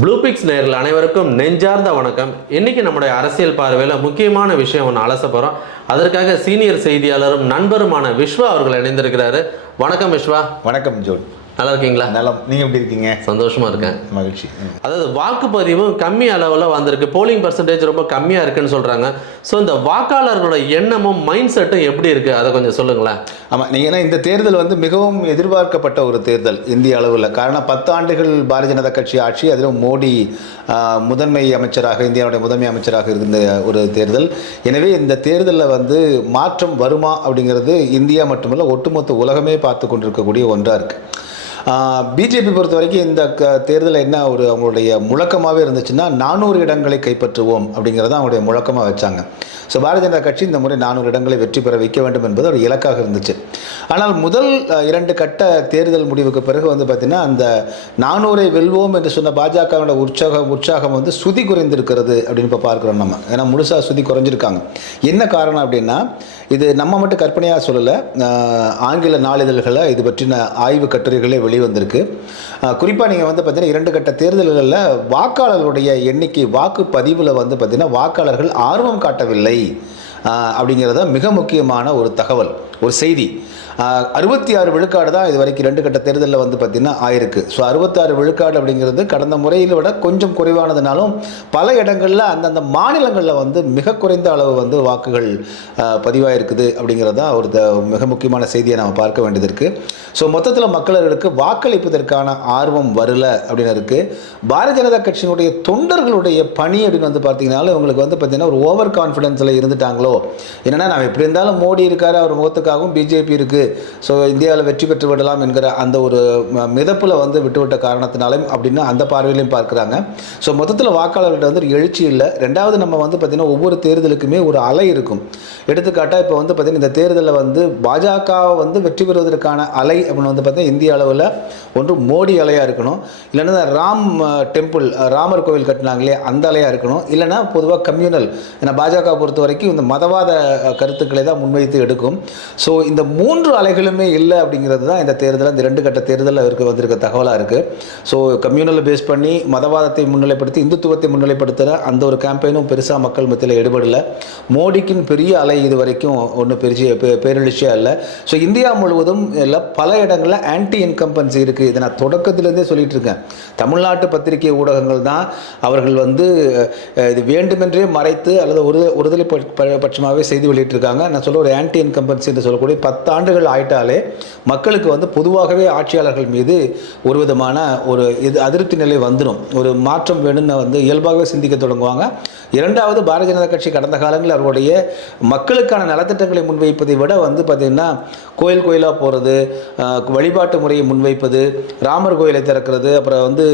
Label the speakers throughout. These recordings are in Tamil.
Speaker 1: ப்ளூபிக்ஸ் நேரில் அனைவருக்கும் நெஞ்சார்ந்த வணக்கம். இன்னைக்கு நம்முடைய அரசியல் பார்வையில் முக்கியமான விஷயம் ஒன்று அலச போகிறோம் அதற்காக சீனியர் செய்தியாளரும் நண்பருமான விஸ்வா அவர்கள் இணைந்திருக்கிறாரு. வணக்கம் விஸ்வா
Speaker 2: வணக்கம் ஜோன்.
Speaker 1: நல்லா இருக்கீங்களா?
Speaker 2: நலம் நீங்க எப்படி இருக்கீங்க?
Speaker 1: சந்தோஷமா இருக்கேன்.
Speaker 2: மகிழ்ச்சி.
Speaker 1: அதாவது வாக்குப்பதிவும் கம்மி அளவில் வந்திருக்கு. போலிங் பர்சன்டேஜ் ரொம்ப கம்மியாக இருக்குன்னு சொல்கிறாங்க ஸோ இந்த வாக்காளர்களோட எண்ணமும் மைண்ட் செட்டும் எப்படி இருக்குது அதை கொஞ்சம் சொல்லுங்களேன்.
Speaker 2: ஆமா நீங்க ஏன்னா இந்த தேர்தல் வந்து மிகவும் எதிர்பார்க்கப்பட்ட ஒரு தேர்தல் இந்திய அளவில். காரணம் பத்து ஆண்டுகள் பாரதிய ஜனதா கட்சி ஆட்சி அதிலும் மோடி முதன்மை அமைச்சராக இந்தியாவுடைய முதன்மை அமைச்சராக இருந்த ஒரு தேர்தல். எனவே இந்த தேர்தலில் வந்து மாற்றம் வருமா அப்படிங்கிறது இந்தியா மட்டுமல்ல ஒட்டுமொத்த உலகமே பார்த்து கொண்டிருக்கக்கூடிய ஒன்றா இருக்கு. பிஜேபி பொறுத்த வரைக்கும் இந்த க தேர்தலில் என்ன ஒரு அவங்களுடைய முழக்கமாகவே இருந்துச்சுன்னா நானூறு இடங்களை கைப்பற்றுவோம் அப்படிங்கிறத அவங்களுடைய முழக்கமாக வச்சாங்க. ஸோ பாரதிய ஜனதா கட்சி இந்த முறை நானூறு இடங்களை வெற்றி பெற வைக்க வேண்டும் என்பது ஒரு இலக்காக இருந்துச்சு. ஆனால் முதல் இரண்டு கட்ட தேர்தல் முடிவுக்கு பிறகு வந்து பார்த்திங்கன்னா அந்த நானூரை வெல்வோம் என்று சொன்ன பாஜகவோட உற்சாகம் உற்சாகம் வந்து சுதி குறைந்திருக்கிறது அப்படின்னு இப்போ பார்க்குறோம் நம்ம. ஏன்னா முழுசாக சுதி குறைஞ்சிருக்காங்க. என்ன காரணம் அப்படின்னா இது நம்ம மட்டும் கற்பனையாக சொல்லலை ஆங்கில நாளிதழ்களை இது பற்றின ஆய்வு கட்டுரைகளே வெளிவந்திருக்கு. குறிப்பாக நீங்கள் வந்து பார்த்தீங்கன்னா இரண்டு கட்ட தேர்தல்களில் வாக்காளர்களுடைய எண்ணிக்கை வாக்குப்பதிவில் வந்து பார்த்தீங்கன்னா வாக்காளர்கள் ஆர்வம் காட்டவில்லை. அப்படிங்கிறது மிக முக்கியமான ஒரு தகவல் ஒரு செய்தி. அறுபத்தி ஆறு விழுக்காடு தான் இது வரைக்கும் ரெண்டு கட்ட தேர்தலில் வந்து பார்த்திங்கன்னா ஆயிருக்கு. ஸோ அறுபத்தாறு விழுக்காடு அப்படிங்கிறது கடந்த முறையில் விட கொஞ்சம் குறைவானதுனாலும் பல இடங்களில் அந்தந்த மாநிலங்களில் வந்து மிக குறைந்த அளவு வந்து வாக்குகள் ஆஹ், பதிவாயிருக்குது அப்படிங்கிறது தான் ஒரு த- மிக முக்கியமான செய்தியை நம்ம பார்க்க வேண்டியது இருக்குது ஸோ மொத்தத்தில் மக்களர்களுக்கு வாக்களிப்பதற்கான ஆர்வம் வரல அப்படின்னு இருக்குது பாரதிய ஜனதா கட்சியினுடைய தொண்டர்களுடைய பணி அப்படின்னு வந்து பார்த்தீங்கன்னாலும் இவங்களுக்கு வந்து பார்த்திங்கன்னா ஒரு ஓவர் கான்ஃபிடென்ஸில் இருந்துட்டாங்களோ? என்னென்னா நான் எப்படி இருந்தாலும் மோடி இருக்கார் அவர் முகத்துக்காகவும் பிஜேபி இருக்குது ஸோ இந்தியாவில் வெற்றி பெற்று விடலாம் என்கிற அந்த ஒரு மிதப்பில் வந்து விட்டுவிட்ட காரணத்தினாலையும் அப்படின்னு அந்த பார்வையிலையும் பார்க்குறாங்க. ஸோ மொத்தத்தில் வாக்காளர்கிட்ட வந்து எழுச்சி இல்லை. ரெண்டாவது நம்ம வந்து பார்த்திங்கன்னா ஒவ்வொரு தேர்தலுக்குமே ஒரு அலை இருக்கும். எடுத்துக்காட்டாக இப்போ வந்து பார்த்திங்கன்னா இந்த தேர்தலில் வந்து பாஜக வந்து வெற்றி பெறுவதற்கான அலை அப்படின்னு வந்து பார்த்தீங்கன்னா இந்திய அளவில் ஒன்று மோடி அலையாக இருக்கணும். இல்லைன்னா ராம் டெம்பிள் ராமர் கோவில் கட்டினாங்களே அந்த அலையாக இருக்கணும். இல்லைன்னா பொதுவாக கம்யூனல் ஏன்னா பாஜக பொறுத்த வரைக்கும் இந்த மதவாத கருத்துக்களை தான் முன்வைத்து எடுக்கும். ஸோ இந்த மூன்று அலைகளுமே இல்லை அப்படிங்கிறது தான் இந்த தேர்தலில் இந்த ரெண்டு கட்ட தேர்தலில் இருக்க வந்திருக்க தகவலாக இருக்குது ஸோ கம்யூனலை பேஸ் பண்ணி மதவாதத்தை முன்னிலைப்படுத்தி இந்துத்துவத்தை முன்னிலைப்படுத்துகிற அந்த ஒரு கேம்பெயினும் பெருசாக மக்கள் மத்தியில் ஈடுபடல. மோடிக்கின் பெரிய அலை இது வரைக்கும் ஒன்றும் பெரிய பேரெழுச்சியாக இல்லை ஸோ இந்தியா முழுவதும் இல்லை பல இடங்களில் ஆன்டி இன்கம்பன்சி இருக்குது இதை நான் தொடக்கத்திலேருந்தே சொல்லிட்டு இருக்கேன். தமிழ்நாட்டு பத்திரிகை ஊடகங்கள் தான் அவர்கள் வந்து இது வேண்டுமென்றே மறைத்து அல்லது ஒரு ஒருதலை பட்சமாகவே செய்தி வெளியிட்டிருக்காங்க. நான் சொல்ல ஒரு ஆன்டி இன்கம்பன்சி என்று சொல்லக்கூடிய பத்து ஆண்டுகள் ஆயிட்டாலே மக்களுக்கு வந்து பொதுவாகவே ஆட்சியாளர்கள் மீது ஒரு விதமான ஒரு இது அதிருப்தி நிலை வந்துடும் ஒரு மாற்றம் வேணும்னு வந்து இயல்பாகவே சிந்திக்க தொடங்குவாங்க. இரண்டாவது பாரதிய ஜனதா கட்சி கடந்த காலங்களில் அவருடைய மக்களுக்கான நலத்திட்டங்களை முன்வைப்பதை விட வந்து பார்த்திங்கன்னா கோயில் கோயிலாக போகிறது வழிபாட்டு முறையை முன்வைப்பது ராமர் கோயிலை திறக்கிறது அப்புறம் வந்து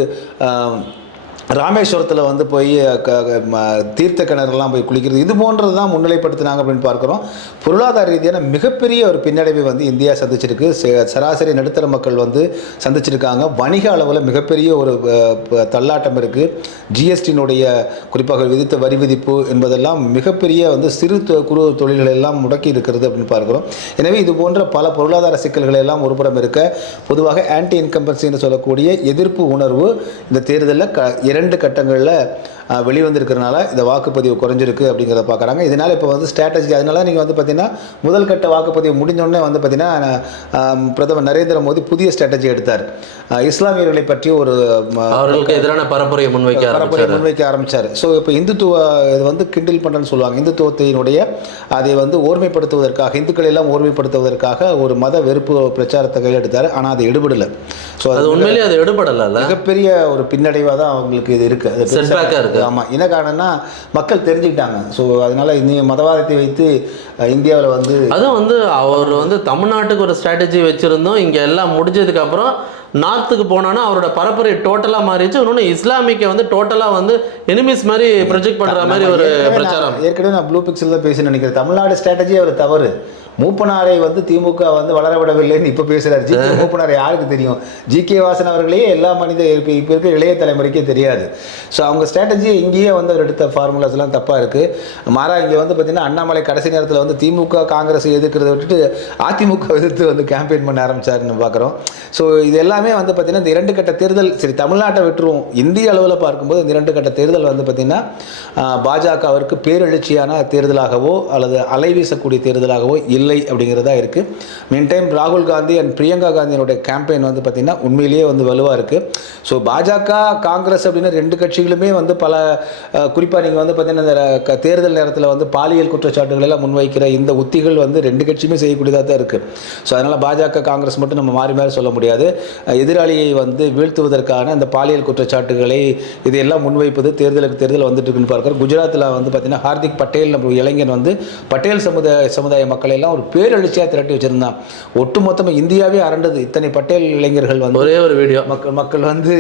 Speaker 2: ராமேஸ்வரத்தில் வந்து போய் க தீர்த்த கிணறுலாம் போய் குளிக்கிறது இது போன்றது தான் முன்னிலைப்படுத்தினாங்க அப்படின்னு பார்க்குறோம். பொருளாதார ரீதியான மிகப்பெரிய ஒரு பின்னடைவை வந்து இந்தியா சந்திச்சிருக்கு. சராசரி நடுத்தர மக்கள் வந்து சந்திச்சிருக்காங்க. வணிக அளவில் மிகப்பெரிய ஒரு தள்ளாட்டம் இருக்குது ஜிஎஸ்டியினுடைய குறிப்பாக விதித்த வரி விதிப்பு என்பதெல்லாம் மிகப்பெரிய வந்து சிறு தொ- குறு தொழில்கள் எல்லாம் முடக்கி இருக்கிறது அப்படின்னு பார்க்குறோம். எனவே இது போன்ற பல பொருளாதார சிக்கல்கள் எல்லாம் ஒருபுறம் இருக்க பொதுவாக ஆன்டி இன்கம்பன்சி என்று சொல்லக்கூடிய எதிர்ப்பு உணர்வு இந்த தேர்தலில் க இரண்டு கட்டங்களில் வெளிவந்திருக்கிறனால இந்த வாக்குப்பதிவு குறைஞ்சிருக்கு அப்படிங்கிறத பார்க்குறாங்க. இதனால் இப்போ வந்து ஸ்ட்ராட்டஜி அதனால நீங்கள் வந்து பார்த்தீங்கன்னா முதல் கட்ட வாக்குப்பதிவு முடிஞ்சோடனே வந்து பார்த்தீங்கன்னா பிரதமர் நரேந்திர மோடி புதிய ஸ்ட்ராட்டஜி எடுத்தார். இஸ்லாமியர்களை பற்றி ஒரு
Speaker 1: அவர்களுக்கு எதிரான பரப்புரையை முன்வைக்க
Speaker 2: பரப்புரை
Speaker 1: ஆரம்பிச்சாரு.
Speaker 2: முன்வைக்க ஆரம்பிச்சார். ஸோ இப்போ இந்துத்துவ இது வந்து கிண்டில் பண்ணுறேன்னு சொல்லுவாங்க. இந்துத்துவத்தினுடைய அதை வந்து ஓர்மைப்படுத்துவதற்காக இந்துக்களை எல்லாம் ஓர்மைப்படுத்துவதற்காக ஒரு மத வெறுப்பு பிரச்சாரத்தை கையில் எடுத்தார் ஆனால் அது எடுபடல. ஸோ
Speaker 1: அது உண்மையிலேயே அது எடுபடல
Speaker 2: மிகப்பெரிய ஒரு பின்னடைவாக தான் அவங்களுக்கு இது இருக்கு. அது
Speaker 1: இருக்கு.
Speaker 2: ஆமாம் என்ன காரணம்னா மக்கள் தெரிஞ்சுக்கிட்டாங்க. ஸோ அதனால இந்த மதவாதத்தை வைத்து இந்தியாவில் வந்து
Speaker 1: அதுவும் வந்து அவர் வந்து தமிழ்நாட்டுக்கு ஒரு ஸ்ட்ராட்டஜி வச்சிருந்தோம். இங்க எல்லாம் முடிஞ்சதுக்கு அப்புறம் நார்த்துக்கு போனோன்னா அவரோட பரப்புரை டோட்டலா மாறிடுச்சு. இன்னொன்று இஸ்லாமிக்க வந்து டோட்டலா வந்து எனிமிஸ் மாதிரி ப்ரொஜெக்ட் பண்ற மாதிரி ஒரு பிரச்சாரம்.
Speaker 2: ஏற்கனவே நான் ப்ளூ பிக்ஸில் தான் பேசி நினைக்கிறேன். தமிழ்நாடு ஸ்ட்ராட்டஜி அவர் தவறு. மூப்பனாரை வந்து திமுக வந்து வளர விடவில்லைன்னு இப்போ பேசுகிறார் ஜி மூப்பனார் யாருக்கு தெரியும்? ஜி கே வாசன் அவர்களே எல்லா மனித இப்போ இப்போ இருக்க இளைய தலைமுறைக்கே தெரியாது. ஸோ அவங்க ஸ்ட்ராட்டஜி இங்கேயே வந்து அவர் எடுத்த ஃபார்முலாஸ்லாம் தப்பாக இருக்குது மாறா இங்கே வந்து பார்த்தீங்கன்னா அண்ணாமலை கடைசி நேரத்தில் வந்து திமுக காங்கிரஸ் எதிர்க்கிறத விட்டுட்டு அதிமுக எதிர்த்து வந்து கேம்பெயின் பண்ண ஆரம்பிச்சாருன்னு பார்க்குறோம் ஸோ இது எல்லாமே வந்து பார்த்தீங்கன்னா இந்த இரண்டு கட்ட தேர்தல் சரி தமிழ்நாட்டை விட்டுருவோம். இந்திய அளவில் பார்க்கும்போது இந்த இரண்டு கட்ட தேர்தல் வந்து பார்த்திங்கன்னா பாஜகவிற்கு பேரெழுச்சியான தேர்தலாகவோ அல்லது அலை வீசக்கூடிய தேர்தலாகவோ இல்லை இல்லை அப்படிங்கிறதா இருக்குது மீன் டைம் ராகுல் காந்தி அண்ட் பிரியங்கா காந்தியினுடைய கேம்பெயின் வந்து பார்த்திங்கன்னா உண்மையிலேயே வந்து வலுவாக இருக்குது ஸோ பாஜக காங்கிரஸ் அப்படின்னு ரெண்டு கட்சிகளுமே வந்து பல குறிப்பாக நீங்கள் வந்து பார்த்தீங்கன்னா இந்த க- தேர்தல் நேரத்தில் வந்து பாலியல் குற்றச்சாட்டுகள் எல்லாம் முன்வைக்கிற இந்த உத்திகள் வந்து ரெண்டு கட்சியுமே செய்யக்கூடியதாக தான் இருக்குது ஸோ அதனால் பாஜக காங்கிரஸ் மட்டும் நம்ம மாறி மாறி சொல்ல முடியாது. எதிராளியை வந்து வீழ்த்துவதற்கான அந்த பாலியல் குற்றச்சாட்டுகளை இதையெல்லாம் முன்வைப்பது தேர்தலுக்கு தேர்தல் வந்துட்டு இருக்குன்னு பார்க்குறோம். குஜராத்தில் வந்து பார்த்தீங்கன்னா ஹார்திக் பட்டேல் நம்ம இளைஞன் வந்து பட்டேல் சமுதாய சமுதாய மக்களை எல்லாம் ஒரு பேரெழுச்சியாக திரட்டி வச்சிருந்தான். ஒட்டுமொத்தமாக இந்தியாவே அரண்டது. இத்தனை பட்டேல் இளைஞர்கள் வந்து
Speaker 1: ஒரே ஒரு வீடியோ.
Speaker 2: மக்கள் மக்கள் வந்து.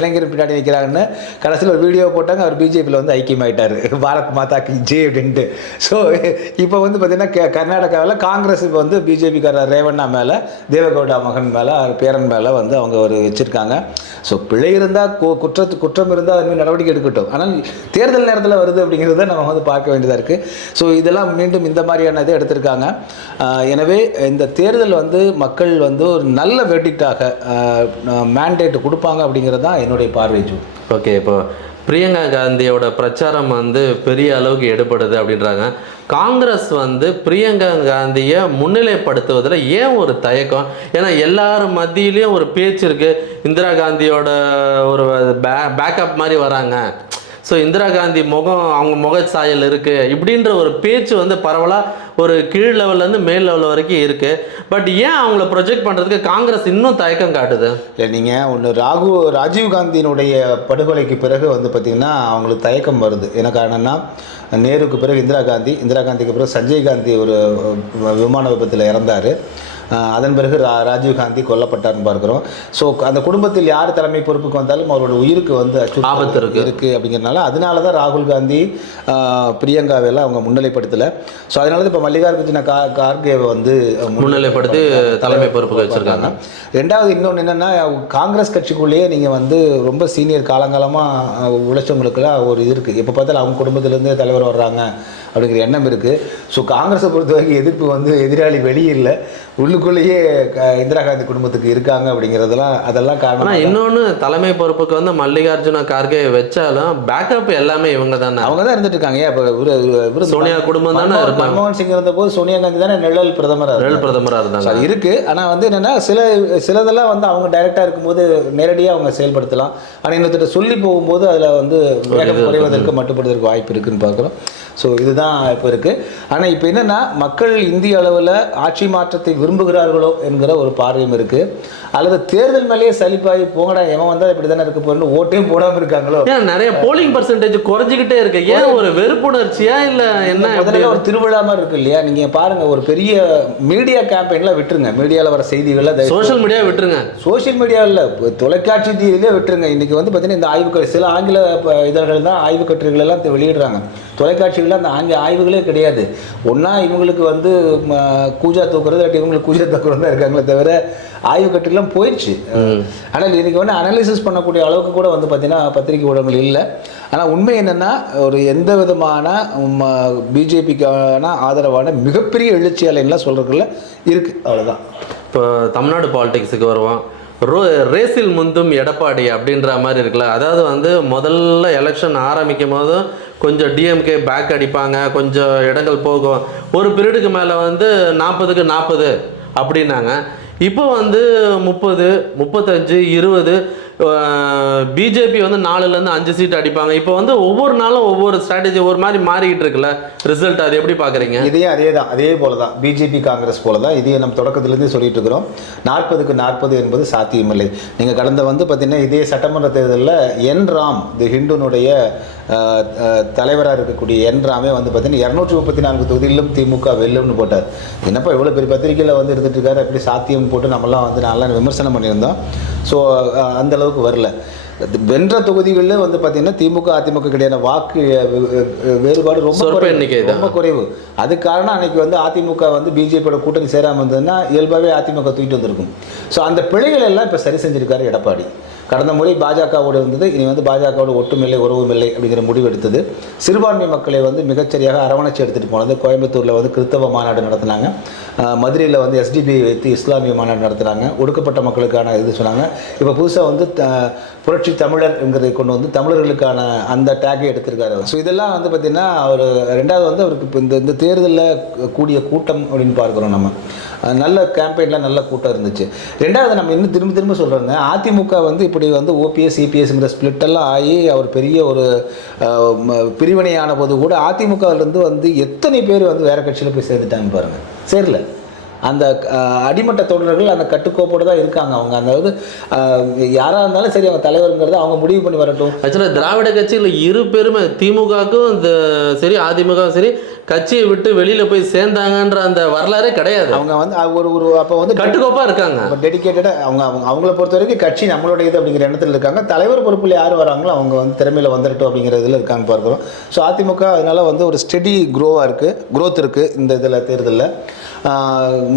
Speaker 2: இளைஞர் பின்னாடி நிற்கிறாங்கன்னு கடைசியில் ஒரு வீடியோ போட்டாங்க. அவர் பிஜேபியில் வந்து ஐக்கியமாயிட்டார். பாரத் மாதா கி ஜே அப்படின்ட்டு. ஸோ இப்போ வந்து பார்த்தீங்கன்னா கர்நாடகாவில் காங்கிரஸ் இப்போ வந்து பிஜேபிக்காரர் ரேவண்ணா மேலே தேவகவுடா மகன் மேலே பேரன் மேலே வந்து அவங்க ஒரு வச்சுருக்காங்க. ஸோ பிழை இருந்தால் குற்றத்து குற்றம் இருந்தால் அது மாதிரி நடவடிக்கை எடுக்கட்டும். ஆனால் தேர்தல் நேரத்தில் வருது அப்படிங்கிறத நம்ம வந்து பார்க்க வேண்டியதாக இருக்குது ஸோ இதெல்லாம் மீண்டும் இந்த மாதிரியான இதை எடுத்திருக்காங்க. எனவே இந்த தேர்தல் வந்து மக்கள் வந்து ஒரு நல்ல வெர்டிக்டாக மேண்டேட் கொடுப்பாங்க அப்படிங்கிறது தான் என்னுடைய பார்வை ஜூ.
Speaker 1: ஓகே இப்போ பிரியங்கா காந்தியோட பிரச்சாரம் வந்து பெரிய அளவுக்கு எடுபடுது அப்படின்றாங்க. காங்கிரஸ் வந்து பிரியங்கா காந்தியை முன்னிலைப்படுத்துவதில் ஏன் ஒரு தயக்கம்? ஏன்னா எல்லாரும் மத்தியிலையும் ஒரு பேச்சு இருக்குது இந்திரா காந்தியோட ஒரு பே பேக்கப் மாதிரி வராங்க. ஸோ இந்திரா காந்தி முகம் அவங்க முக சாயல் இருக்குது இப்படின்ற ஒரு பேச்சு வந்து பரவலாக ஒரு கீழ் லெவல்லேருந்து மேல் லெவல் வரைக்கும் இருக்குது பட் ஏன் அவங்கள ப்ரொஜெக்ட் பண்ணுறதுக்கு காங்கிரஸ் இன்னும் தயக்கம் காட்டுது?
Speaker 2: இல்லை நீங்கள் ஒன்று ராகு ராஜீவ் காந்தியினுடைய படுகொலைக்கு பிறகு வந்து பார்த்திங்கன்னா அவங்களுக்கு தயக்கம் வருது. என்ன காரணம்னா நேருக்கு பிறகு இந்திரா காந்தி இந்திரா காந்திக்கு பிறகு சஞ்சய் காந்தி ஒரு விமான விபத்தில் இறந்தார். அதன் பிறகு ரா ராஜீவ் காந்தி கொல்லப்பட்டார்னு பார்க்குறோம். ஸோ அந்த குடும்பத்தில் யார் தலைமை பொறுப்புக்கு வந்தாலும் அவரோட உயிருக்கு வந்து
Speaker 1: ஆபத்து இருக்கு.
Speaker 2: இருக்குது அப்படிங்கிறனால அதனால தான் ராகுல் காந்தி பிரியங்காவெல்லாம் அவங்க முன்னிலைப்படுத்தலை. ஸோ அதனால தான் இப்போ மல்லிகார்ஜுன கா கார்கேவை வந்து
Speaker 1: முன்னிலைப்படுத்தி தலைமை பொறுப்புக்கு வச்சிருக்காங்க.
Speaker 2: ரெண்டாவது இன்னொன்று என்னென்னா காங்கிரஸ் கட்சிக்குள்ளேயே நீங்கள் வந்து ரொம்ப சீனியர் காலங்காலமாக உழைச்சவங்களுக்குலாம் ஒரு இது இருக்குது எப்போ பார்த்தாலும் அவங்க குடும்பத்திலேருந்தே தலைவர் வர்றாங்க அப்படிங்கிற எண்ணம் இருக்குது ஸோ காங்கிரஸை பொறுத்த வரைக்கும் எதிர்ப்பு வந்து எதிராளி வெளியே இல்லை. உள்ளுக்குள்ளேயே இந்திரா காந்தி குடும்பத்துக்கு இருக்காங்க அப்படிங்கிறதெல்லாம் அதெல்லாம் காரணம்
Speaker 1: இன்னொன்னு தலைமை பொறுப்புக்கு வந்து மல்லிகார்ஜுன கார்கே வச்சாலும் பேக்கப் எல்லாமே இவங்க தானே.
Speaker 2: அவங்க தான் இருந்துட்டு இருக்காங்க. இப்போ
Speaker 1: சோனியா குடும்பம் தானே
Speaker 2: மன்மோகன் சிங் இருந்தபோது சோனியா காந்தி தானே நிழல் பிரதமர்
Speaker 1: ரெல் பிரதமரா இருந்தாங்க.
Speaker 2: இருக்கு. ஆனா வந்து என்னன்னா சில சிலதெல்லாம் வந்து அவங்க டைரக்டா இருக்கும்போது நேரடியாக அவங்க செயல்படுத்தலாம். ஆனா இன்னொருத்தர் சொல்லி போகும்போது அதுல வந்து வேகம் குறைவதற்கு மட்டுப்படுவதற்கு வாய்ப்பு இருக்குன்னு பார்க்குறோம் ஸோ இதுதான் இப்போ இருக்கு. ஆனா இப்போ என்னன்னா மக்கள் இந்திய அளவில் ஆட்சி மாற்றத்தை விரும்புகிறார்களோ என்கிற ஒரு பார்வையும் இருக்கு. அல்லது தேர்தல் மேலேயே சலிப்பாகி போங்கடா எவன் வந்தா இப்படி தானே இருக்க போறேன்னு ஓட்டே போடாம இருக்காங்களோ?
Speaker 1: நிறைய போலிங் பர்சன்டேஜ் குறைஞ்சிக்கிட்டே இருக்கு. ஏன் ஒரு வெறுப்புணர்ச்சியா இல்ல என்ன?
Speaker 2: முதல்ல ஒரு திருவிழா மாதிரி இருக்கு இல்லையா? நீங்க பாருங்க ஒரு பெரிய மீடியா கேம்பெயின்ல விட்டுருங்க. மீடியால வர செய்திகளை
Speaker 1: சோஷியல் மீடியா விட்டுருங்க.
Speaker 2: சோஷியல் மீடியாவில் தொலைக்காட்சி தீவிலே விட்டுருங்க. இன்றைக்கி வந்து பார்த்தீங்கன்னா இந்த ஆய்வு சில ஆங்கில இதழ்கள் தான் ஆய்வு கட்டுரைகள் எல்லாம் வெளியிடுறாங்க. தொலைக்காட்சிகளில் அந்த ஆங்கில ஆய்வுகளே கிடையாது. ஒன்றா இவங்களுக்கு வந்து கூஜா தூக்குறது இல்லாட்டி இவங்களுக்கு கூஜா தூக்குறது தான் இருக்காங்களே தவிர ஆய்வு கட்டுரைலாம் போயிடுச்சு ஆனால் இன்னைக்கு வந்து அனலிசிஸ் பண்ணக்கூடிய அளவுக்கு கூட வந்து பார்த்தீங்கன்னா பத்திரிகை ஊடகங்கள் இல்லை. ஆனால் உண்மை என்னென்னா ஒரு எந்த விதமான பிஜேபிக்கான ஆதரவான மிகப்பெரிய எழுச்சி அலைன்லாம் சொல்கிறதுக்குள்ள இருக்குது அவ்வளோதான்
Speaker 1: இப்போ தமிழ்நாடு பாலிடிக்ஸுக்கு வருவோம். ரோ ரேசில் முந்தும் எடப்பாடி அப்படின்ற மாதிரி இருக்குல்ல. அதாவது வந்து முதல்ல எலெக்ஷன் ஆரம்பிக்கும் போதும் கொஞ்சம் டிஎம்கே பேக் அடிப்பாங்க கொஞ்சம் இடங்கள் போகும். ஒரு பீரியடுக்கு மேலே வந்து நாற்பதுக்கு நாற்பது அப்படின்னாங்க. இப்போ வந்து முப்பது முப்பத்தஞ்சு இருபது பிஜேபி வந்து நாலுலேருந்து அஞ்சு சீட் அடிப்பாங்க. இப்போ வந்து ஒவ்வொரு நாளும் ஒவ்வொரு ஸ்ட்ராட்டஜி ஒரு மாதிரி மாறிக்கிட்டு இருக்குல்ல? ரிசல்ட் அது எப்படி பார்க்குறீங்க?
Speaker 2: இதே அதே தான். அதே போல தான் பிஜேபி காங்கிரஸ் போல தான் இதையே நம்ம தொடக்கத்திலேருந்தே சொல்லிட்டு இருக்கிறோம். நாற்பதுக்கு நாற்பது என்பது சாத்தியமில்லை. நீங்கள் கடந்த வந்து பார்த்தீங்கன்னா இதே சட்டமன்ற தேர்தலில் என் ராம் தி ஹிண்டுனுடைய தலைவராக இருக்கக்கூடிய என் ராமே வந்து பார்த்தீங்கன்னா இரநூற்றி முப்பத்தி நான்கு தொகுதியிலும் திமுக வெல்லும்னு போட்டார். என்னப்பா இவ்வளோ பெரிய பத்திரிகையில் வந்து இருந்துட்டு இருக்காரு? அப்படி சாத்தியம் போட்டு நம்மலாம் வந்து நல்லா விமர்சனம் பண்ணியிருந்தோம். ஸோ அந்த அளவுக்கு வரல வென்ற தொகுதிகளில் வந்து பார்த்தீங்கன்னா திமுக அதிமுக கிடையான வாக்கு வேறுபாடு ரொம்ப.
Speaker 1: எண்ணிக்கை.
Speaker 2: ரொம்ப குறைவு அது காரணம் அன்னைக்கு வந்து அதிமுக வந்து பிஜேபியோட கூட்டணி சேராமல் இருந்ததுன்னா இயல்பாகவே அதிமுக தூக்கிட்டு வந்திருக்கும் ஸோ அந்த பிழைகள் எல்லாம் இப்போ சரி செஞ்சிருக்காரு எடப்பாடி கடந்த முறை பாஜகவோடு இருந்தது இனி வந்து பாஜகவோட ஒட்டுமில்லை உறவுமில்லை அப்படிங்கிற முடிவு எடுத்தது. சிறுபான்மை மக்களை வந்து மிகச்சரியாக அரவணைச்சு எடுத்துகிட்டு போனது. கோயம்புத்தூரில் வந்து கிறிஸ்தவ மாநாடு நடத்தினாங்க. மதுரையில் வந்து எஸ்டிபி வைத்து இஸ்லாமிய மாநாடு நடத்தினாங்க. ஒடுக்கப்பட்ட மக்களுக்கான இது சொன்னாங்க. இப்போ புதுசாக வந்து த- புரட்சி தமிழர் என்கிறதை கொண்டு வந்து தமிழர்களுக்கான அந்த டேக்கை எடுத்திருக்காரு ஸோ இதெல்லாம் வந்து பார்த்திங்கன்னா அவர் ரெண்டாவது வந்து அவருக்கு இப்போ இந்த இந்த தேர்தலில் கூடிய கூட்டம் அப்படின்னு பார்க்குறோம் நம்ம. நல்ல கேம்பெயினில் நல்ல கூட்டம் இருந்துச்சு. ரெண்டாவது நம்ம இன்னும் திரும்ப திரும்ப சொல்கிறோங்க அதிமுக வந்து இப்படி வந்து ஓபிஎஸ் சிபிஎஸ்ங்கிற ஸ்பிளிட்டெல்லாம் ஆகி அவர் பெரிய ஒரு பிரிவினையான போது கூட அதிமுகவிலேருந்து வந்து எத்தனை பேர் வந்து வேறு கட்சியில் போய் சேர்ந்துட்டாங்க பாருங்கள் சேரல. அந்த அடிமட்ட தொண்டர்கள் அந்த கட்டுக்கோப்போடு தான் இருக்காங்க அவங்க. அதாவது யாராக இருந்தாலும் சரி அவங்க தலைவருங்கிறத அவங்க முடிவு பண்ணி வரட்டும்.
Speaker 1: ஆக்சுவலாக திராவிட கட்சியில் இரு பேருமே திமுகவுக்கும் இந்த சரி அதிமுகவும் சரி கட்சியை விட்டு வெளியில போய் சேர்ந்தாங்கன்ற அந்த வரலாறே கிடையாது.
Speaker 2: அவங்க வந்து ஒரு ஒரு அப்போ வந்து
Speaker 1: கட்டுக்கோப்பா இருக்காங்க.
Speaker 2: டெடிக்கேட்டடாக அவங்க அவங்க அவங்கள பொறுத்த வரைக்கும் கட்சி நம்மளுடையது அப்படிங்கிற எண்ணத்தில் இருக்காங்க. தலைவர் பொறுப்பில் யார் வராங்களோ அவங்க வந்து திறமையில் வந்துடட்டும் அப்படிங்கிற இதில் இருக்காங்க பார்க்குறோம் ஸோ அதிமுக அதனால வந்து ஒரு ஸ்டெடி க்ரோவாக இருக்குது growth இருக்குது இந்த இதில் தேர்தலில்.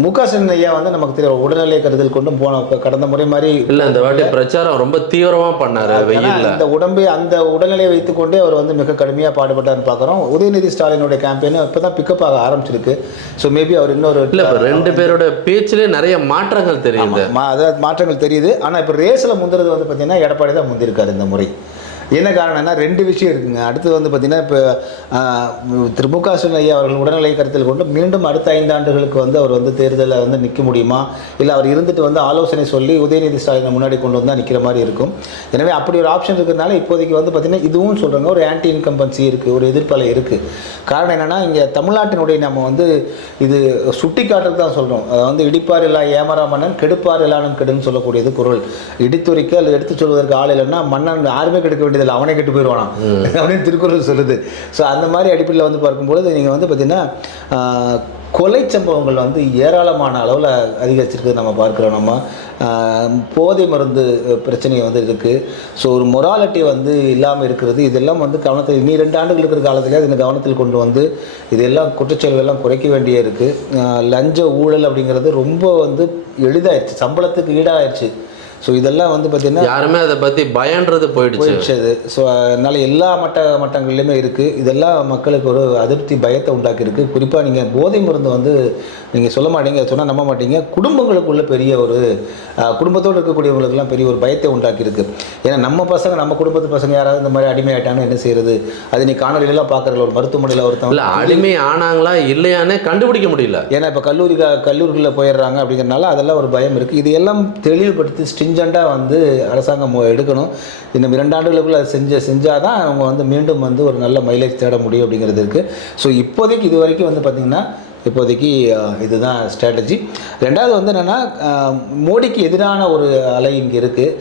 Speaker 2: மு க ஸ்டாலின் ஐயா வந்து நமக்கு தெரியும் உடல்நிலை கருதல் கொண்டு போன கடந்த முறை மாதிரி
Speaker 1: இல்ல இந்த வாட்டி பிரச்சாரம் ரொம்ப தீவிரமா பண்ணாரு
Speaker 2: ஆனா
Speaker 1: வெயில்ல.
Speaker 2: இந்த உடம்பை அந்த உடல்நிலையை வைத்துக்கொண்டே அவர் வந்து மிக கடுமையாக பாடுபட்டார்னு பார்க்குறோம். உதயநிதி ஸ்டாலினுடைய கேம்பெயின் இப்போ தான் பிக்கப் ஆக ஆரம்பிச்சிருக்கு. ஸோ மேபி அவர் இன்னொரு
Speaker 1: இல்ல இப்ப ரெண்டு பேரோட பேச்சிலே நிறைய மாற்றங்கள் தெரியுது.
Speaker 2: அதாவது மாற்றங்கள் தெரியுது. ஆனால் இப்போ ரேஸில் முந்துறது வந்து பார்த்தீங்கன்னா எடப்பாடி தான் முந்திருக்காரு இந்த முறை. என்ன காரணம்னா ரெண்டு விஷயம் இருக்குங்க. அடுத்து வந்து பார்த்தீங்கன்னா இப்போ திரு மு க ஸ்டாலின் ஐயா அவர்கள் உடல்நிலை கருத்தில் கொண்டு மீண்டும் அடுத்த ஐந்து ஆண்டுகளுக்கு வந்து அவர் வந்து தேர்தலில் வந்து நிற்க முடியுமா? இல்லை அவர் இருந்துட்டு வந்து ஆலோசனை சொல்லி உதயநிதி ஸ்டாலினை முன்னாடி கொண்டு வந்தால் நிற்கிற மாதிரி இருக்கும். எனவே அப்படி ஒரு ஆப்ஷன் இருக்கிறதுனால இப்போதைக்கு வந்து பார்த்தீங்கன்னா இதுவும் சொல்கிறாங்க ஒரு ஆன்டி இன்கம்பன்சி இருக்குது ஒரு எதிர்ப்பலை இருக்குது காரணம் என்னென்னா இங்கே தமிழ்நாட்டினுடைய நம்ம வந்து இது சுட்டி காட்டுறது தான் சொல்கிறோம் அதை வந்து இடிப்பார் இல்லா ஏமரா மன்னன் கெடுப்பார் இல்லானன் கெடுன்னு சொல்லக்கூடியது குரல். இடித்துரைக்க அல்லது எடுத்து சொல்வதற்கு ஆள் இல்லைன்னா மன்னன் யாருமே கெடுக்க வேண்டியதில்லை அவனே கெட்டு போயிடுவானாம் அப்படின்னு திருக்குறள் சொல்லுது. ஸோ அந்த மாதிரி அடிப்படையில் வந்து பார்க்கும்பொழுது நீங்கள் வந்து பார்த்தீங்கன்னா கொலை சம்பவங்கள் வந்து ஏராளமான அளவில் அதிகரிச்சிருக்கு நம்ம பார்க்குறோம் நம்ம. போதை மருந்து பிரச்சனை வந்து இருக்குது ஸோ ஒரு மொராலிட்டி வந்து இல்லாமல் இருக்கிறது. இதெல்லாம் வந்து கவனத்தில் இனி ரெண்டு ஆண்டுகள் இருக்கிற காலத்திலே இந்த கவனத்தில் கொண்டு வந்து இதெல்லாம் குற்றச்செயல்கள்லாம் குறைக்க வேண்டிய இருக்குது லஞ்ச ஊழல் அப்படிங்கிறது ரொம்ப வந்து எளிதாயிருச்சு சம்பளத்துக்கு ஈடாயிருச்சு. ஸோ இதெல்லாம் வந்து பார்த்திங்கன்னா
Speaker 1: யாருமே அதை பத்தி பயன்றது போயிடுச்சு.
Speaker 2: அது ஸோ அதனால் எல்லா மட்ட மட்டங்கள்லையுமே இருக்குது இதெல்லாம் மக்களுக்கு ஒரு அதிருப்தி பயத்தை உண்டாக்கியிருக்கு. குறிப்பாக நீங்கள் போதை மருந்து வந்து நீங்கள் சொல்ல மாட்டீங்க சொன்னால் நம்ப மாட்டீங்க. குடும்பங்களுக்குள்ள பெரிய ஒரு குடும்பத்தோடு இருக்கக்கூடியவங்களுக்கெல்லாம் பெரிய ஒரு பயத்தை உண்டாக்கியிருக்கு. ஏன்னா நம்ம பசங்க நம்ம குடும்பத்து பசங்க யாராவது இந்த மாதிரி அடிமையாயிட்டாங்கன்னா என்ன செய்யறது? அது நீ காணொலியெல்லாம் பார்க்குறல ஒரு மருத்துவமனையில் ஒருத்தவங்க
Speaker 1: இல்ல அடிமை ஆனாங்களா இல்லையானே கண்டுபிடிக்க முடியல.
Speaker 2: ஏன்னா இப்போ கல்லூரி கல்லூரிகளில் போயிடுறாங்க அப்படிங்கிறனால அதெல்லாம் ஒரு பயம் இருக்குது இது எல்லாம் தெளிவுபடுத்தி ஸ்ட்ரிஞ்சண்ட்டாக வந்து அரசாங்கம் எடுக்கணும். இன்னும் இரண்டு ஆண்டுகளுக்குள்ள அதை செஞ்ச செஞ்சால் தான் அவங்க வந்து மீண்டும் வந்து ஒரு நல்ல மைலேஜ் தேட முடியும் அப்படிங்கிறது இருக்குது ஸோ இப்போதைக்கு இது வரைக்கும் வந்து பார்த்திங்கன்னா இப்போதைக்கு இதுதான் ஸ்ட்ராட்டஜி ரெண்டாவது வந்து என்னென்னா மோடிக்கு எதிரான ஒரு அலை இங்கே இருக்குது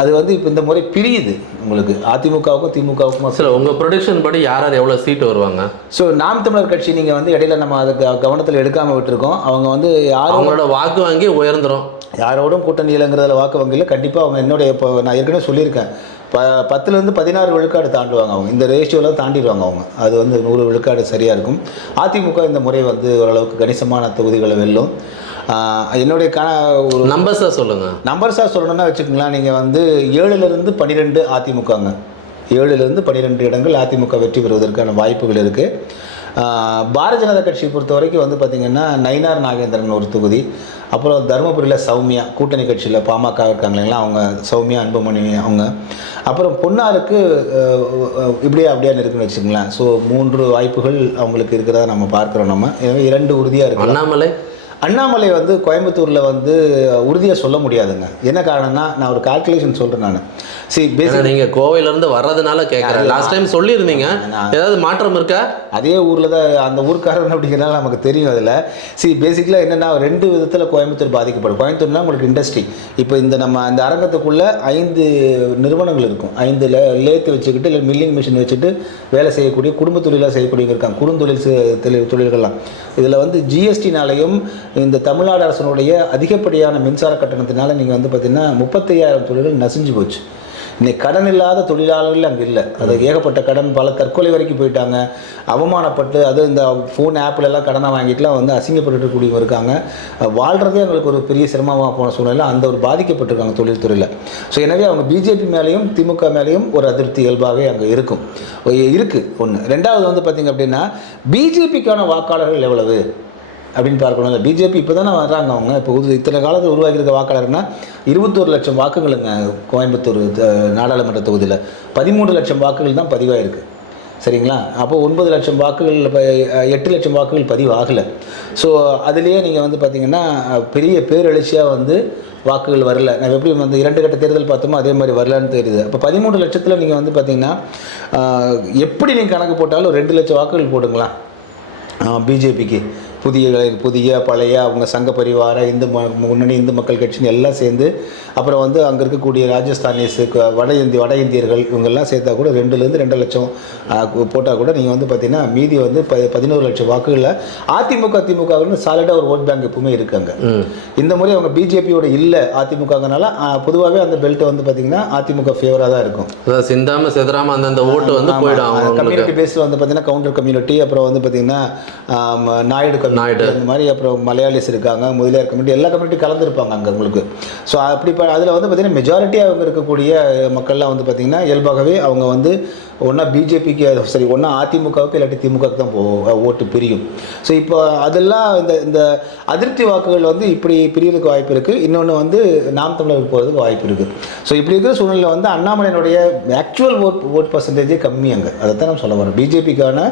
Speaker 2: அது வந்து இப்போ இந்த முறை பிரியுது உங்களுக்கு. அதிமுகவுக்கும் திமுகவுக்கும்
Speaker 1: சில உங்க ப்ரொடிக்ஷன் படி யார் யார் எவ்வளவு சீட் வருவாங்க?
Speaker 2: ஸோ நாம் தமிழர் கட்சி நீங்கள் வந்து இடையில நம்ம அதை கவனத்தில் எடுக்காமல் விட்டுருக்கோம். அவங்க வந்து யாரும்
Speaker 1: அவங்களோட வாக்கு வாங்கி உயர்ந்துரும்.
Speaker 2: யாரோடும் கூட்டணி இல்லைங்கிறதுல வாக்கு வங்கியில் கண்டிப்பாக அவங்க என்னுடைய இப்போ நான் ஏற்கனவே சொல்லியிருக்கேன். ப பத்துலேருந்து பதினாறு விழுக்காடு தாண்டுவாங்க அவங்க. இந்த ரேஷியோவில் தாண்டிடுவாங்க அவங்க. அது வந்து நூறு விழுக்காடு சரியாக இருக்கும். அதிமுக இந்த முறை வந்து ஓரளவுக்கு கணிசமான தொகுதிகளை வெல்லும். என்னுடைய கண ஒரு
Speaker 1: நம்பர்ஸா சொல்லுங்க.
Speaker 2: நம்பர்ஸாக சொல்லணும்னா வச்சுக்கோங்களேன் நீங்கள் வந்து ஏழுலேருந்து பன்னிரெண்டு அதிமுகங்க. ஏழுலேருந்து பன்னிரெண்டு இடங்கள் அதிமுக வெற்றி பெறுவதற்கான வாய்ப்புகள் இருக்குது பாரதிய ஜனதா கட்சியை பொறுத்த வரைக்கும் வந்து பார்த்திங்கன்னா நயினார் நாகேந்திரன் ஒரு தொகுதி. அப்புறம் தருமபுரியில் சௌமியா கூட்டணி கட்சியில் பாமக இருக்காங்க இல்லைங்களா அவங்க சௌமியா அன்புமணி அவங்க. அப்புறம் பொன்னாருக்கு இப்படியே அப்படியான்னு இருக்குன்னு வச்சுக்கோங்களேன். ஸோ மூன்று வாய்ப்புகள் அவங்களுக்கு இருக்கிறதா நம்ம பார்க்குறோம் நம்ம. எனவே இரண்டு உறுதியாக இருக்கு
Speaker 1: அண்ணாமலை?
Speaker 2: அண்ணாமலை வந்து கோயம்புத்தூரில் வந்து உறுதியாக சொல்ல முடியாதுங்க. என்ன காரணம்னா நான் ஒரு கால்குலேஷன் சொல்கிறேன் நான். சி
Speaker 1: ஏன்னா
Speaker 2: பேசிக்
Speaker 1: நீங்க கோவையில இருந்து வர்றதுனால கேட்கறேன் லாஸ்ட் டைம் சொல்லியிருந்தீங்க. ஏதாவது மாற்றம் இருக்கா?
Speaker 2: அதே ஊரில் தான் அந்த ஊர்க்காரன் அப்படிங்கிறனால நமக்கு தெரியும் அதில். சி பேசிக்கலாக என்னென்னா ரெண்டு விதத்தில் கோயம்புத்தூர் பாதிக்கப்படும். கோயம்புத்தூர்னா உங்களுக்கு இண்டஸ்ட்ரி இப்போ இந்த நம்ம அந்த அரங்கத்துக்குள்ளே ஐந்து நிறுவனங்கள் இருக்கும். ஐந்து லேத்து வச்சுக்கிட்டு இல்லை மில்லிங் மிஷின் வச்சுட்டு வேலை செய்யக்கூடிய குடும்ப தொழிலாக செய்யக்கூடியவங்க இருக்காங்க. குறுந்தொழில் தொழில்கள்லாம். இதில் வந்து ஜிஎஸ்டினாலையும் இந்த தமிழ்நாடு அரசனுடைய அதிகப்படியான மின்சார கட்டணத்தினால நீங்கள் வந்து பார்த்தீங்கன்னா முப்பத்தையாயிரம் தொழில்கள் நசிஞ்சு போச்சு. இன்னைக்கு கடன் இல்லாத தொழிலாளர்கள் அங்கே இல்லை. அது ஏகப்பட்ட கடன் பல தற்கொலை வரைக்கும் போயிட்டாங்க. அவமானப்பட்டு அது இந்த ஃபோன் ஆப்ல எல்லாம் கடனை வாங்கிட்டுலாம் வந்து அசிங்கப்பட்டுக்கூடியவங்க இருக்காங்க. வாழ்கிறதே அவங்களுக்கு ஒரு பெரிய சிரமமாக போன சூழ்நிலை அந்த ஒரு பாதிக்கப்பட்டிருக்காங்க தொழில்துறையில். ஸோ எனவே அவங்க பிஜேபி மேலேயும் திமுக மேலேயும் ஒரு அதிருப்தி இயல்பாகவே அங்கே இருக்கும். இருக்குது ஒன்று ரெண்டாவது வந்து பார்த்திங்க அப்படின்னா பிஜேபிக்கான வாக்காளர்கள் எவ்வளவு? அப்படின்னு பார்க்கணும்ல பிஜேபி இப்போ தானே வர்றாங்க அவங்க. இப்போ உது- இத்தனை காலத்தில் உருவாக்கியிருக்க வாக்காளர்னா இருபத்தோரு லட்சம் வாக்குகளுங்க கோயம்புத்தூர் நாடாளுமன்ற தொகுதியில். பதிமூன்று லட்சம் வாக்குகள் தான் பதிவாயிருக்கு. சரிங்களா? அப்போ ஒன்பது லட்சம் வாக்குகள் எட்டு லட்சம் வாக்குகள் பதிவாகலை. ஸோ அதுலேயே நீங்கள் வந்து பார்த்தீங்கன்னா பெரிய பேரெழுச்சியாக வந்து வாக்குகள் வரல. நான் எப்படி வந்து இரண்டு கட்ட தேர்தல் பார்த்தோமோ அதே மாதிரி வரலன்னு தெரியுது. அப்போ பதிமூன்று லட்சத்தில் நீங்கள் வந்து பார்த்திங்கன்னா எப்படி நீங்கள் கணக்கு போட்டாலும் ரெண்டு லட்சம் வாக்குகள் போடுங்களா? பிஜேபிக்கு புதிய புதிய பழைய அவங்க சங்க பரிவார இந்து முன்னணி இந்து மக்கள் கட்சின்னு எல்லாம் சேர்ந்து அப்புறம் வந்து அங்கே இருக்கக்கூடிய ராஜஸ்தானிஸ் வட இந்திய வட இந்தியர்கள் இவங்கெல்லாம் சேர்த்தா கூட ரெண்டுலேருந்து ரெண்டு லட்சம் போட்டால் கூட நீங்கள் வந்து பார்த்தீங்கன்னா மீதி வந்து ப பதினோரு லட்சம் வாக்குகளில் அதிமுக திமுக சாலிடாக ஒரு ஓட் பேங்க் எப்பவுமே இருக்காங்க இந்த முறை அவங்க பிஜேபியோட இல்லை அதிமுகனால பொதுவாகவே அந்த பெல்ட் வந்து பார்த்தீங்கன்னா அதிமுக ஃபேவராக தான் இருக்கும்.
Speaker 1: அதாவது சிந்தாம செதறாம அந்தந்த ஓட்டு வந்து போயிடும்
Speaker 2: கம்யூனிட்டி பேஸில் வந்து பார்த்தீங்கன்னா கவுண்டர் கம்யூனிட்டி அப்புறம் வந்து பார்த்தீங்கன்னா ஆம், நாயுடு.
Speaker 1: நாயுடு.
Speaker 2: இந்த மாதிரி அப்புறம் மலையாளிஸ் இருக்காங்க முதலியார் கமிட்டி எல்லா கம்யூனிட்டி கலந்துருப்பாங்க அங்கே உங்களுக்கு. ஸோ அப்படி அதில் வந்து பார்த்தீங்கன்னா மெஜாரிட்டியாக அவங்க இருக்கக்கூடிய மக்கள்லாம் வந்து பார்த்திங்கன்னா இயல்பாகவே அவங்க வந்து ஒன்றா பிஜேபிக்கு சரி ஒன்றா அதிமுகவுக்கு இல்லாட்டி திமுகவுக்கு தான் போ ஓட்டு பிரியும். ஸோ இப்போ அதெல்லாம் இந்த இந்த அதிருப்தி வாக்குகள் வந்து இப்படி பிரியறதுக்கு வாய்ப்பு இருக்குது இன்னொன்று வந்து நாம் தமிழருக்கு போகிறதுக்கு வாய்ப்பு இருக்குது ஸோ இப்படி இருக்கிற சூழ்நிலை வந்து அண்ணாமலையினுடைய ஆக்சுவல் ஓட் ஓட் பர்சன்டேஜே கம்மி அங்கே. அதை தான் நம்ம சொல்ல வரோம் பிஜேபிக்கான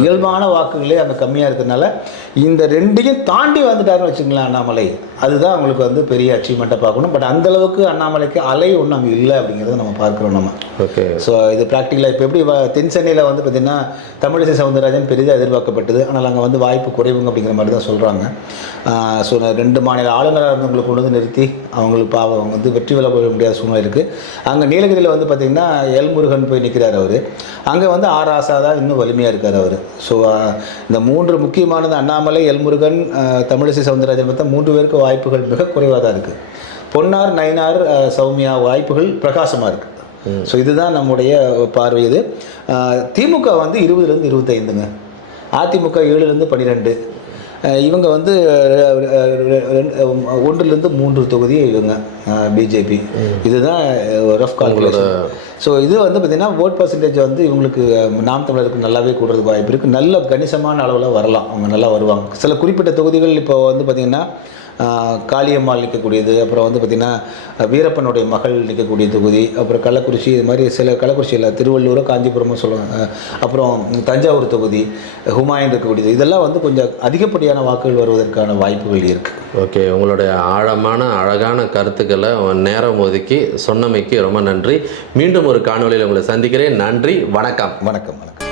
Speaker 2: இயல்பான வாக்குகளே அங்கே கம்மியாக இருக்கிறதுனால இந்த ரெண்டையும் தாண்டி வந்துட்டாருன்னு வச்சுங்களேன் அண்ணாமலை. அதுதான் அவங்களுக்கு வந்து பெரிய அச்சீவ்மெண்ட்டாக பார்க்கணும். பட் அந்த அளவுக்கு அண்ணாமலைக்கு அலை ஒன்றும் அங்கே இல்லை அப்படிங்கிறத நம்ம பார்க்குறோம் நம்ம.
Speaker 1: ஓகே
Speaker 2: ஸோ இது ப்ராக்டிக்கலாக இப்போ எப்படி தென் சென்னையில் வந்து பார்த்திங்கன்னா தமிழிசை சவுந்தரராஜன் பெரிதாக எதிர்பார்க்கப்பட்டது. ஆனால் அங்கே வந்து வாய்ப்பு குறைவுங்க அப்படிங்கிற மாதிரி தான் சொல்கிறாங்க ஸோ ரெண்டு மாநில ஆளுநராக இருந்தவங்களை கொண்டு வந்து நிறுத்தி அவங்களுக்கு பாவம் அவங்க வந்து வெற்றி பெற முடியாத சூழ்நிலை இருக்குது அங்கே நீலகிரியில் வந்து பார்த்திங்கன்னா எல்முருகன் போய் நிற்கிறார் அவர். அங்கே வந்து ஆர் ஆசா தான் இன்னும் வலிமையாக இருக்கார் அவர். ஸோ இந்த மூன்று முக்கியமானது அண்ணாமலை எல்முருகன் ஆஹ், தமிழிசை சவுந்தரராஜன் பார்த்தா மூன்று பேருக்கு வாய்ப்புகள் மிக குறைவாக தான் இருக்குது பொன்னார் நயினார் சௌமியா வாய்ப்புகள் பிரகாசமாக இருக்குது ஸோ இதுதான் நம்முடைய பார்வை இது. திமுக வந்து இருபதுலேருந்து இருபத்தைந்துங்க. அதிமுக ஏழுலேருந்து பன்னிரெண்டு. இவங்க வந்து ஒன்றுலேருந்து மூன்று தொகுதி இவங்க பிஜேபி இதுதான் ரஃப் கால்குலேஷன் ஸோ இது வந்து பார்த்திங்கன்னா ஓட் பர்சன்டேஜ் வந்து இவங்களுக்கு நாம் தமிழருக்கு நல்லாவே கூடுறதுக்கு வாய்ப்பு இருக்குது நல்ல கணிசமான அளவில் வரலாம். அவங்க நல்லா வருவாங்க. சில குறிப்பிட்ட தொகுதிகள் இப்போ வந்து பார்த்திங்கன்னா காளியம்மாள் நிற்கக்கூடியது அப்புறம் வந்து பார்த்திங்கன்னா வீரப்பனுடைய மகள் நிற்கக்கூடிய தொகுதி அப்புறம் கள்ளக்குறிச்சி இது மாதிரி சில கள்ளக்குறிச்சியில் திருவள்ளூரோ காஞ்சிபுரமோ சொல்லுவாங்க. அஹ் அப்புறம் தஞ்சாவூர் தொகுதி ஹுமாயூன் இருக்கக்கூடியது. இதெல்லாம் வந்து கொஞ்சம் அதிகப்படியான வாக்குகள் வருவதற்கான வாய்ப்புகள் இருக்குது
Speaker 1: ஓகே உங்களுடைய ஆழமான அழகான கருத்துக்களை நேரம் ஒதுக்கி சொன்னமைக்கு ரொம்ப நன்றி. மீண்டும் ஒரு காணொளியில் உங்களை சந்திக்கிறேன். நன்றி வணக்கம்.
Speaker 2: வணக்கம் வணக்கம்.